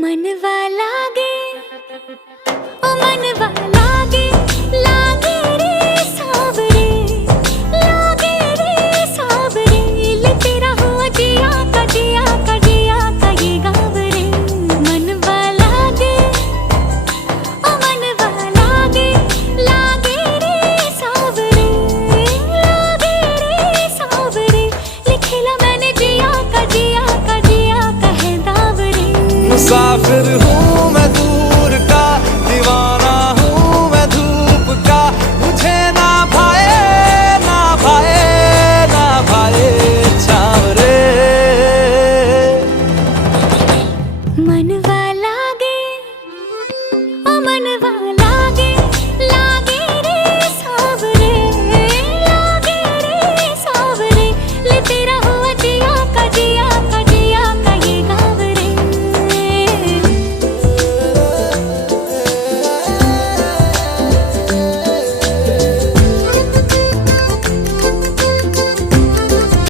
मनवा लागे ओ मनवा लागे, लागे रे सावरे, लागे रे सावरे, ले तेरा हुआ जिया का जिया का जिया का ये गाँव रे। मनवा लागे ओ मनवा लागे, लागे रे सावरे, लागे रे सावरे, लिखेला मैंने जिया का जिया का जिया का है दावरे। मुसाफिर हूँ